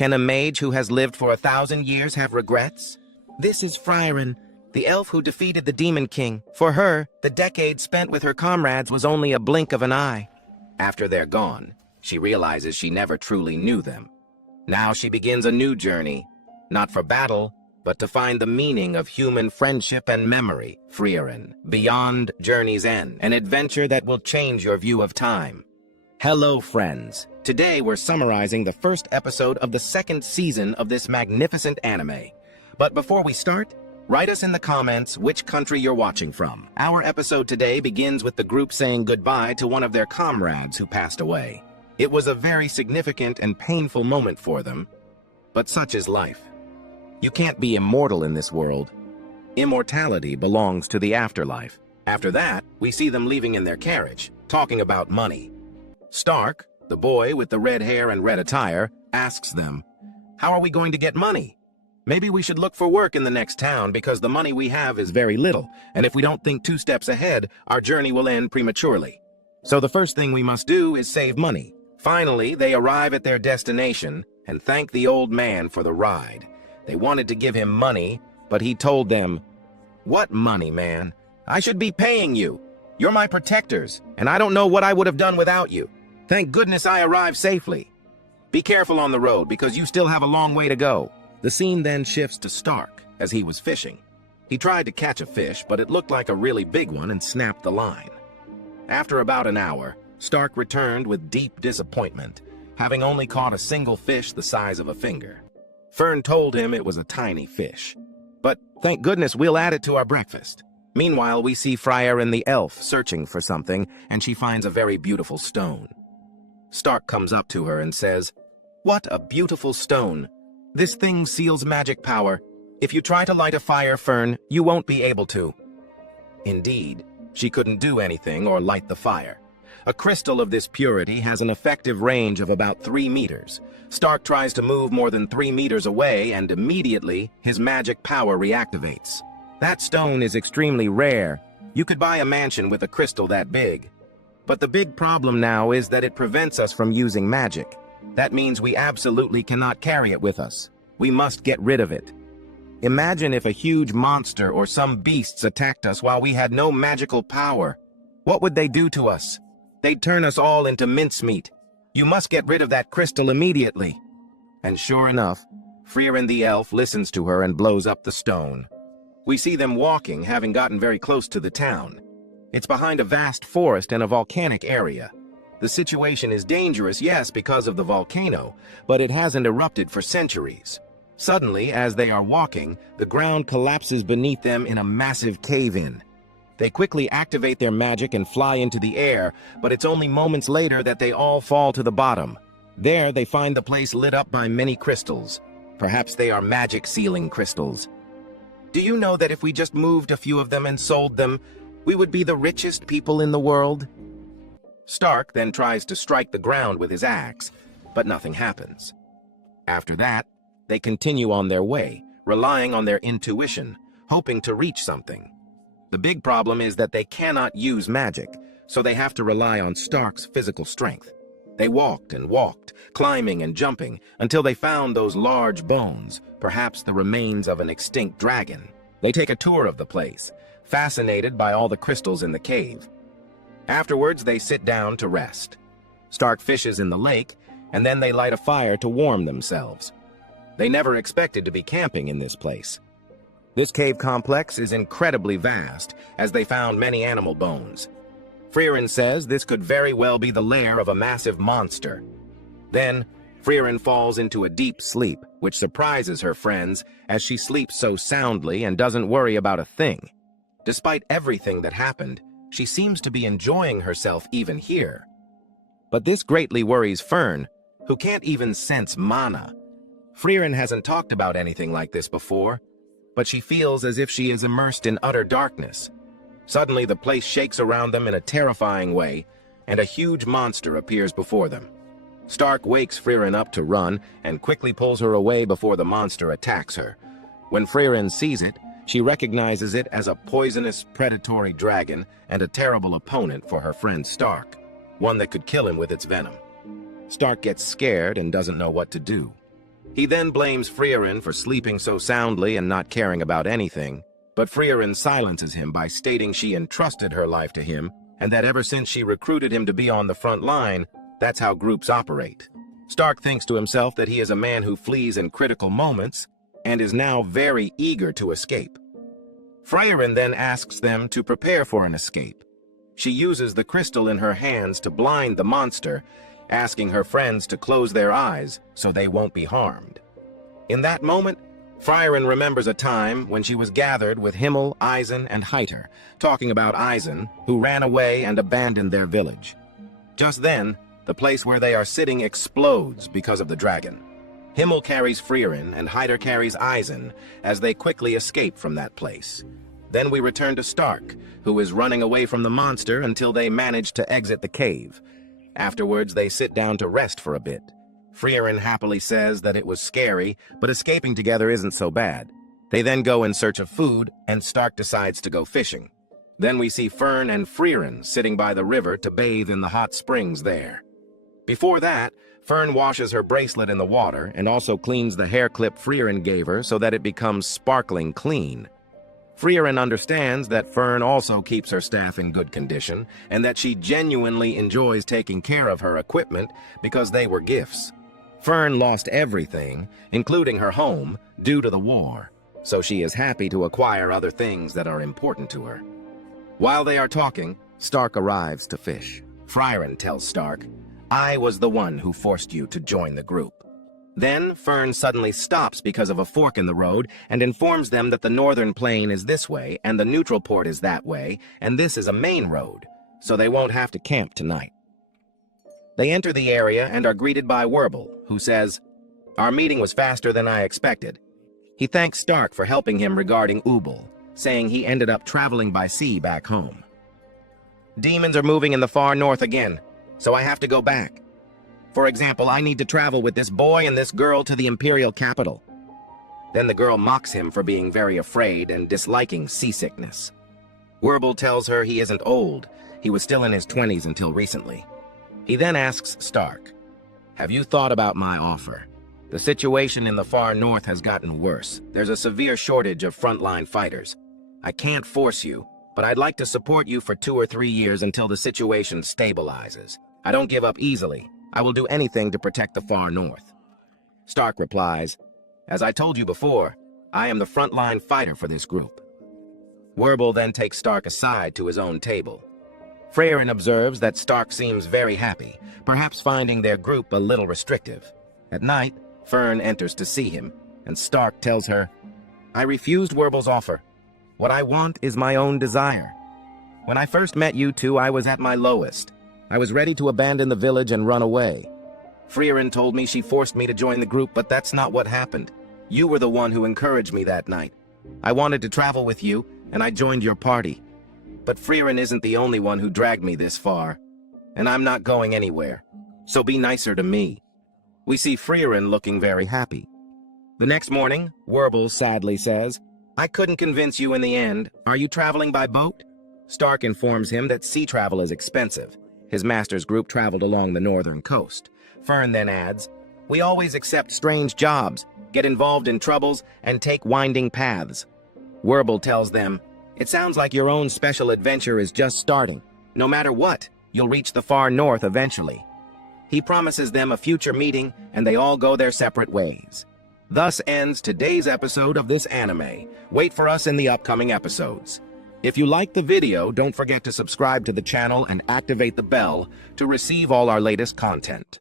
Can a mage who has lived for 1,000 years have regrets? This is FRIEREN, the elf who defeated the Demon King. For her, the decade spent with her comrades was only a blink of an eye. After they're gone, she realizes she never truly knew them. Now she begins a new journey, not for battle, but to find the meaning of human friendship and memory. FRIEREN, Beyond Journey's End, an adventure that will change your view of time. Hello, friends. Today we're summarizing the first episode of the second season of this magnificent anime. But before we start, write us in the comments which country you're watching from. Our episode today begins with the group saying goodbye to one of their comrades who passed away. It was a very significant and painful moment for them, but such is life. You can't be immortal in this world. Immortality belongs to the afterlife. After that, we see them leaving in their carriage, talking about money. Stark, the boy with the red hair and red attire, asks them, "How are we going to get money? Maybe we should look for work in the next town because the money we have is very little, and if we don't think 2 steps ahead, our journey will end prematurely. So the first thing we must do is save money." Finally, they arrive at their destination and thank the old man for the ride. They wanted to give him money, but he told them, "What money, man? I should be paying you. You're my protectors, and I don't know what I would have done without you. Thank goodness I arrived safely. Be careful on the road because you still have a long way to go." The scene then shifts to Stark as he was fishing. He tried to catch a fish, but it looked like a really big one and snapped the line. After about an hour, Stark returned with deep disappointment, having only caught a single fish the size of a finger. Fern told him it was a tiny fish. But thank goodness we'll add it to our breakfast. Meanwhile, we see FRIEREN the elf searching for something, and she finds a very beautiful stone. Stark comes up to her and says, "What a beautiful stone. This thing seals magic power. If you try to light a fire, Fern, you won't be able to." Indeed, she couldn't do anything or light the fire. A crystal of this purity has an effective range of about 3 meters. Stark tries to move more than 3 meters away, and immediately, his magic power reactivates. That stone is extremely rare. You could buy a mansion with a crystal that big. But the big problem now is that it prevents us from using magic. That means we absolutely cannot carry it with us. We must get rid of it. Imagine if a huge monster or some beasts attacked us while we had no magical power. What would they do to us? They'd turn us all into mincemeat. You must get rid of that crystal immediately. And sure enough, FRIEREN the elf listens to her and blows up the stone. We see them walking, having gotten very close to the town. It's behind a vast forest and a volcanic area. The situation is dangerous, yes, because of the volcano, but it hasn't erupted for centuries. Suddenly, as they are walking, the ground collapses beneath them in a massive cave-in. They quickly activate their magic and fly into the air, but it's only moments later that they all fall to the bottom. There, they find the place lit up by many crystals. Perhaps they are magic sealing crystals. Do you know that if we just moved a few of them and sold them, we would be the richest people in the world? Stark then tries to strike the ground with his axe, but nothing happens. After that, they continue on their way, relying on their intuition, hoping to reach something. The big problem is that they cannot use magic, so they have to rely on Stark's physical strength. They walked and walked, climbing and jumping, until they found those large bones, perhaps the remains of an extinct dragon. They take a tour of the place, fascinated by all the crystals in the cave. Afterwards, they sit down to rest. Stark fishes in the lake, and then they light a fire to warm themselves. They never expected to be camping in this place. This cave complex is incredibly vast, as they found many animal bones. FRIEREN says this could very well be the lair of a massive monster. Then, FRIEREN falls into a deep sleep, which surprises her friends as she sleeps so soundly and doesn't worry about a thing. Despite everything that happened, she seems to be enjoying herself even here. But this greatly worries Fern, who can't even sense mana. FRIEREN hasn't talked about anything like this before, but she feels as if she is immersed in utter darkness. Suddenly, the place shakes around them in a terrifying way, and a huge monster appears before them. Stark wakes FRIEREN up to run and quickly pulls her away before the monster attacks her. When FRIEREN sees it, she recognizes it as a poisonous, predatory dragon and a terrible opponent for her friend Stark, one that could kill him with its venom. Stark gets scared and doesn't know what to do. He then blames FRIEREN for sleeping so soundly and not caring about anything, but FRIEREN silences him by stating she entrusted her life to him and that ever since she recruited him to be on the front line, that's how groups operate. Stark thinks to himself that he is a man who flees in critical moments and is now very eager to escape. FRIEREN then asks them to prepare for an escape. She uses the crystal in her hands to blind the monster, asking her friends to close their eyes so they won't be harmed. In that moment, FRIEREN remembers a time when she was gathered with Himmel, Eisen, and Heiter, talking about Eisen, who ran away and abandoned their village. Just then, the place where they are sitting explodes because of the dragon. Himmel carries FRIEREN and Heiter carries Eisen as they quickly escape from that place. Then we return to Stark, who is running away from the monster until they manage to exit the cave. Afterwards, they sit down to rest for a bit. FRIEREN happily says that it was scary, but escaping together isn't so bad. They then go in search of food, and Stark decides to go fishing. Then we see Fern and FRIEREN sitting by the river to bathe in the hot springs there. Before that, Fern washes her bracelet in the water and also cleans the hair clip FRIEREN gave her so that it becomes sparkling clean. FRIEREN understands that Fern also keeps her staff in good condition and that she genuinely enjoys taking care of her equipment because they were gifts. Fern lost everything, including her home, due to the war, so she is happy to acquire other things that are important to her. While they are talking, Stark arrives to fish. FRIEREN tells Stark, "I was the one who forced you to join the group." Then Fern suddenly stops because of a fork in the road and informs them that the northern plain is this way and the neutral port is that way, and this is a main road, so they won't have to camp tonight. They enter the area and are greeted by Werbel, who says, "Our meeting was faster than I expected." He thanks Stark for helping him regarding Ubel, saying he ended up traveling by sea back home. "Demons are moving in the far north again, so I have to go back. For example, I need to travel with this boy and this girl to the imperial capital." Then the girl mocks him for being very afraid and disliking seasickness. Werbel tells her he isn't old, he was still in his 20s until recently. He then asks Stark, "Have you thought about my offer? The situation in the far north has gotten worse. There's a severe shortage of frontline fighters. I can't force you, but I'd like to support you for 2 or 3 years until the situation stabilizes. I don't give up easily. I will do anything to protect the far north." Stark replies, "As I told you before, I am the frontline fighter for this group." Werbel then takes Stark aside to his own table. FRIEREN observes that Stark seems very happy, perhaps finding their group a little restrictive. At night, Fern enters to see him, and Stark tells her, "I refused Werbel's offer. What I want is my own desire. When I first met you two, I was at my lowest. I was ready to abandon the village and run away. FRIEREN told me she forced me to join the group, but that's not what happened. You were the one who encouraged me that night. I wanted to travel with you, and I joined your party. But FRIEREN isn't the only one who dragged me this far, and I'm not going anywhere. So be nicer to me." We see FRIEREN looking very happy. The next morning, Werbel sadly says, "I couldn't convince you in the end. Are you traveling by boat?" Stark informs him that sea travel is expensive. His master's group traveled along the northern coast. Fern then adds, "We always accept strange jobs, get involved in troubles, and take winding paths." Werbel tells them, "It sounds like your own special adventure is just starting. No matter what, you'll reach the far north eventually." He promises them a future meeting, and they all go their separate ways. Thus ends today's episode of this anime. Wait for us in the upcoming episodes. If you liked the video, don't forget to subscribe to the channel and activate the bell to receive all our latest content.